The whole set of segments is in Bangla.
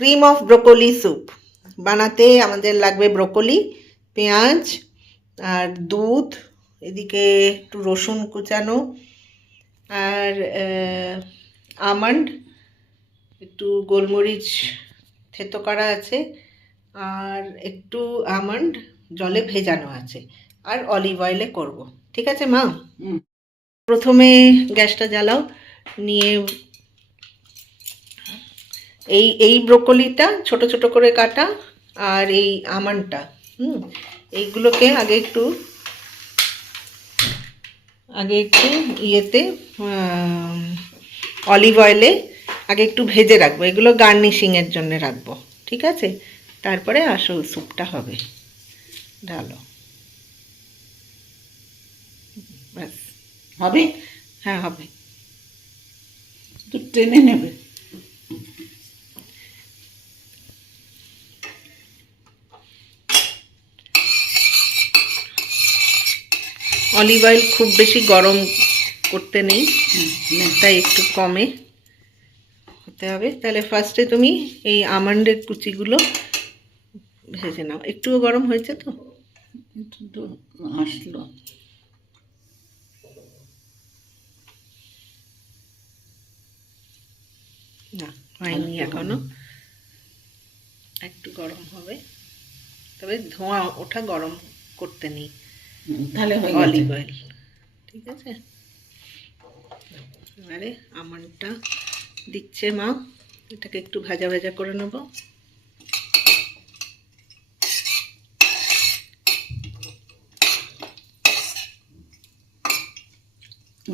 ক্রিম অফ ব্রোকলি স্যুপ বানাতে আমাদের লাগবে ব্রোকলি, পেঁয়াজ আর দুধ, এদিকে একটু রসুন কুচানো আর আমন্ড, একটু গোলমরিচ থেতো করা আছে আর একটু আমন্ড জলে ভেজানো আছে আর অলিভ অয়েলে করব। ঠিক আছে মা? প্রথমে গ্যাসটা জ্বালাও, নিয়ে এই ব্রোকলিটা ছোট ছোট করে কাটা আর এই আমন্ডটা এইগুলোকে আগে একটু ইয়েতে অলিভ অয়েলে আগে একটু ভেজে রাখবো, এগুলো গার্নিশিংয়ের জন্য রাখবো। ঠিক আছে, তারপরে আসল স্যুপটা হবে। ঢালো, ব্যাস। হবে? হ্যাঁ হবে। তো টেনে নেবে। অলিভ অয়েল খুব বেশি গরম করতে নেই, তাই একটু কমে হতে হবে। তাহলে ফার্স্টে তুমি এই আমন্ডের কুচিগুলো ভেজে নাও। একটুও গরম হয়েছে তো? তো আসলো। না, হয়নি এখনো, একটু গরম হবে, তবে ধোঁয়া ওঠা গরম করতে নেই। তাহলে অলিভ অয়েল, ঠিক আছে। এবারে আমন্ডটা দিচ্ছে মা, এটাকে একটু ভাজা ভাজা করে নেব।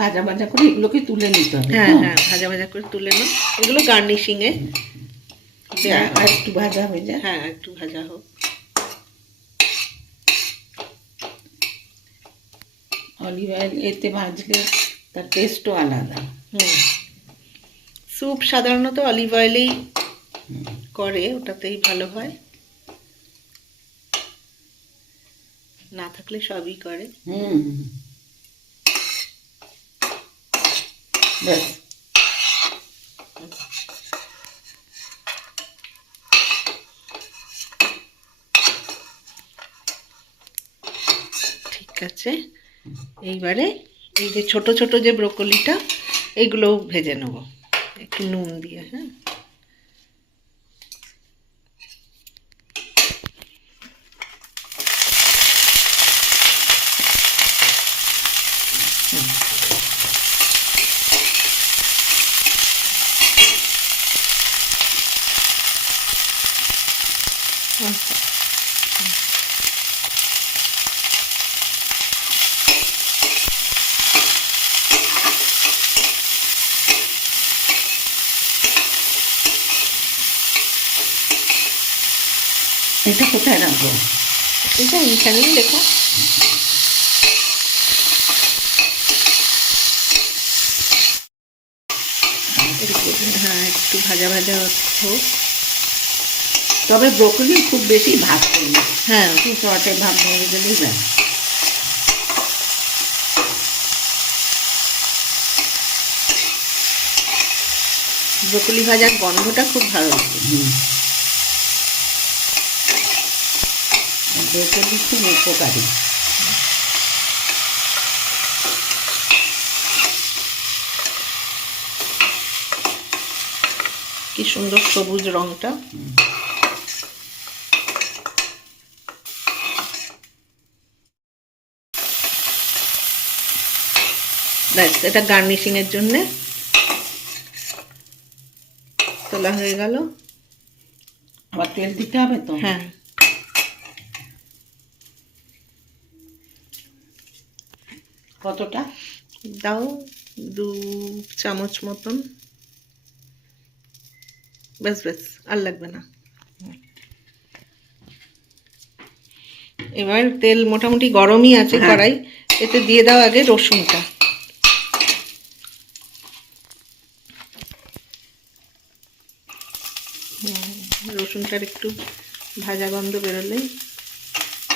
ভাজা ভাজা করে এগুলোকে তুলে নিতে হবে। হ্যাঁ হ্যাঁ, ভাজা ভাজা করে তুলে নাও, এগুলো গার্নিশিংয়ে দেওয়া। আর একটু ভাজা হয়ে যায়। হ্যাঁ, একটু ভাজা হোক। অলিভ অয়েল এতে ভাজলে তার টেস্টও আলাদা। স্যুপ সাধারণত অলিভ অয়েলেই করে, ওটাতেই ভালো হয়, না থাকলে সবই করে। ব্যাস। ঠিক আছে, এইবারে এই যে ছোট ছোট যে ব্রোকলিটা, এইগুলোও ভেজে নেব একটু নুন দিয়ে। হ্যাঁ, এটা কোথায় রাখবো? এটা এইখানেই দেখো। হ্যাঁ, একটু ভাজা ভাজা হোক। তবে ব্রোকলি খুব বেশি ভাত করবে। হ্যাঁ, একটু শর্টে ভাত ভরে দিলেই ব্যাস। ব্রোকলি ভাজার গন্ধটা খুব ভালো লাগে। ব্রোকলি খুব উপকারী। কি সুন্দর সবুজ রংটা। ব্যাস, এটা গার্নিশিং এর জন্য তোলা হয়ে গেল। আবার তেল দিতে হবে তো? হ্যাঁ, কতটা দাও? 2 চামচ মতন। ব্যাস ব্যাস, আর লাগবে না। এবার তেল মোটামুটি গরমই আছে কড়াই, এতে দিয়ে দাও আগে রসুনটা। রসুনটার একটু ভাজা গন্ধ বেরোলে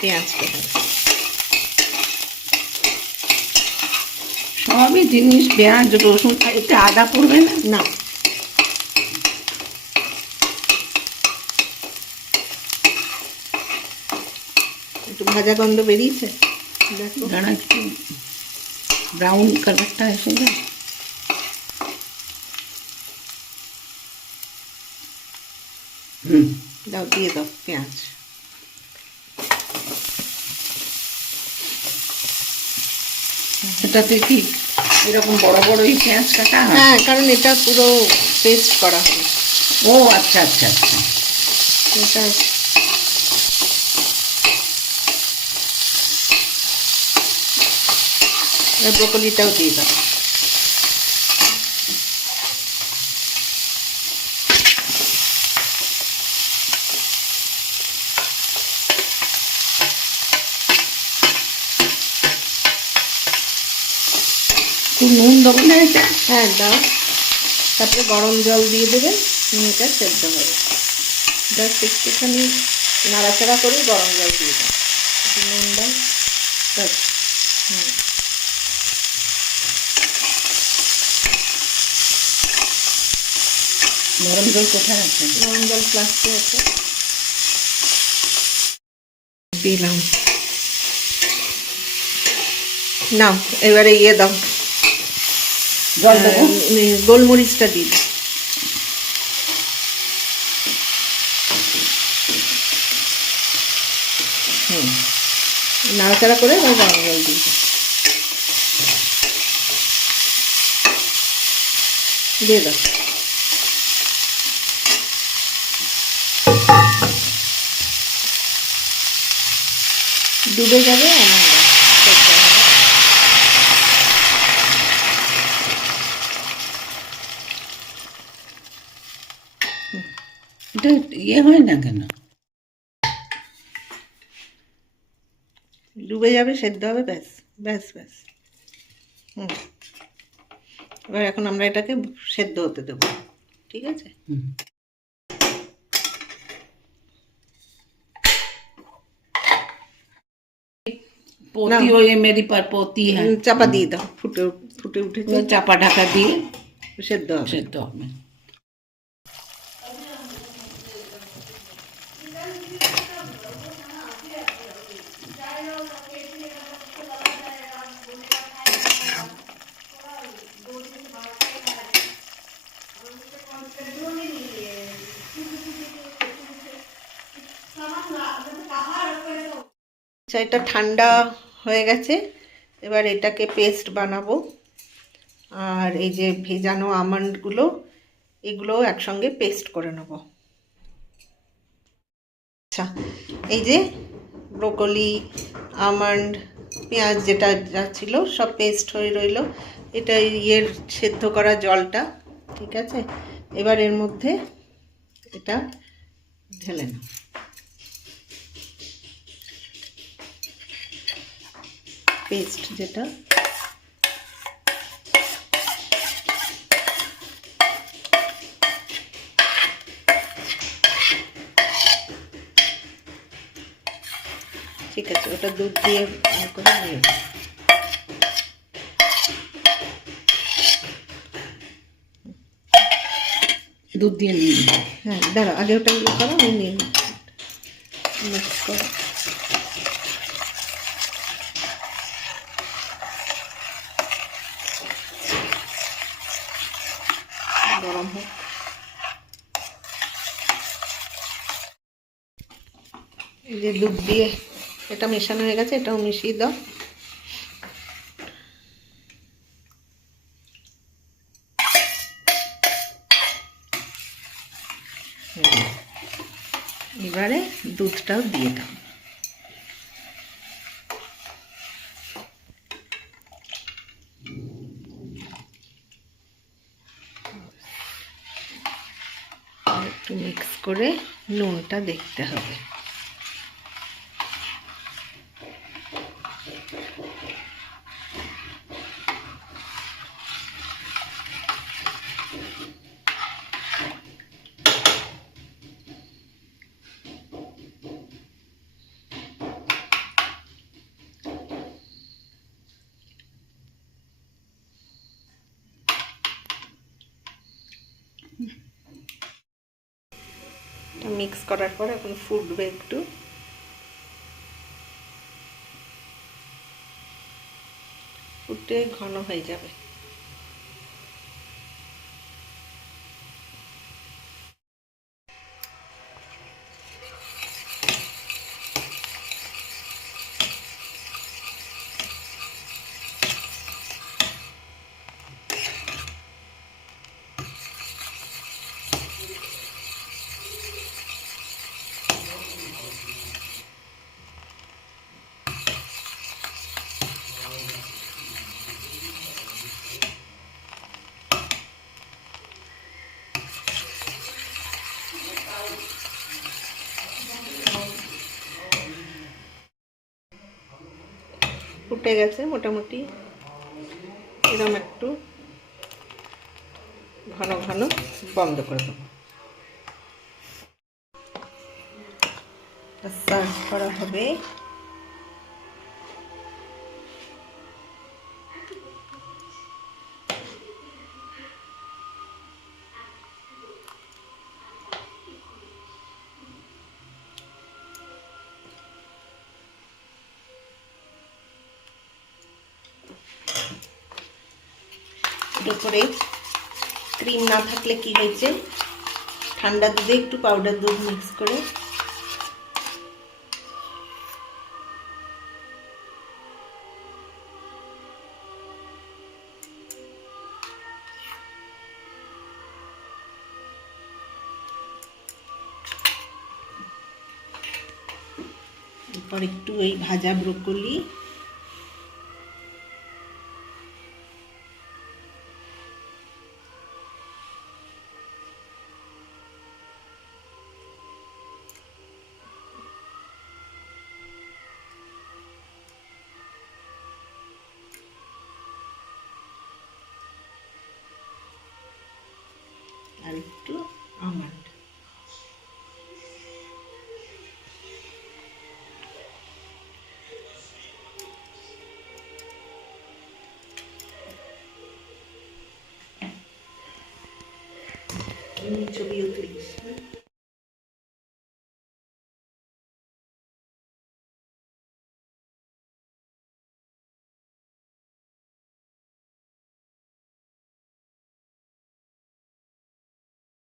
পেঁয়াজটা দেবে। সবই জিনিস পেঁয়াজ রসুন, এতে আদা পড়বে না? না, ভাজা গন্ধ বেরিয়েছে, দেখো। দাঁড়া, একটু ব্রাউন কালারটা এসে যায়। দাও, দিয়ে দাও পেঁয়াজ। এটাতে কি এরকম বড় বড়ই পেঁয়াজ কাটা হয়? হ্যাঁ, কারণ এটা পুরো পেস্ট করা হবে। ও আচ্ছা আচ্ছা আচ্ছা। এটা ব্রোকলিটাও দিয়ে দাও। একটু নুন দেবো না এটা? হ্যাঁ দাও, তারপরে গরম জল দিয়ে দেবেন, এটা সেদ্ধ হবে। জাস্ট একটুখানি নাড়াচাড়া করে গরম জল দিয়ে দাও, একটু নুন দাও। ব্যাস। হুম, গরম জল কোথায় আছে? গরম জল ফ্লাস্কে আছে, দিলাম। নাও, এবারে ইয়ে দাও, জল দেবো? গোলমরিচটা দিই। হুম, নাড়াচাড়া করে এবার গরম জল দিই। দিয়ে দাও। ডুবে যাবে আমার। এটা ইয়ে হয় না কেন? ডুবে যাবে, সেদ্ধ হবে, ব্যাস ব্যাস ব্যাস। হুম, এবার এখন আমরা এটাকে সেদ্ধ হতে দেবো, ঠিক আছে? पोती हो ये मेरी पर पोती है। চাপা দিয়ে দাও, ফুটে ফুটে উঠেছে, চাপা ঢাকা দিয়ে সেদ্ধ হবে। সেদ্ধ হবে। আচ্ছা, এটা ঠান্ডা হয়ে গেছে, এবার এটাকে পেস্ট বানাবো। আর এই যে ভেজানো আমন্ডগুলো, এগুলো একসঙ্গে পেস্ট করে নেব। আচ্ছা, এই যে ব্রোকলি, আমন্ড, পেঁয়াজ যেটা যা ছিল সব পেস্ট হয়ে রইলো। এটা ইয়ের সেদ্ধ করা জলটা, ঠিক আছে? এবার এর মধ্যে এটা ঢেলে নাও। পেস্ট যেটা, ঠিক আছে, ওটা দুধ দিয়ে করে নিয়ে। দুধ দিয়ে নিয়ে নিই। হ্যাঁ দাঁড়া, আগে ওটা ইয়ে করো, আমি নিয়ে নিই। মিক্স করো। গরম হোক। এই যে দুধ দিয়ে এটা মেশানো হয়ে গেছে, এটাও মিশিয়ে দাও। এবারে দুধটাও দিয়ে দাও। একটু মিক্স করে নুনটা দেখতে হবে। মিক্স করার পর এখন ফুটবে একটু। ফুটে ঘন হয়ে যাবে। ফুটে গেছে মোটামুটি, এরকম একটু ঘন ঘন, বন্ধ করে দেবো। সার্ভ করা হবে। উপরে ক্রিম না থাকলে কি হয়েছে, ঠান্ডা দুধে একটু পাউডার দুধ মিক্স করে এরপর একটু এই ভাজা ব্রোকলি, আর একটু আমন্ড। ছবিও তুলিস।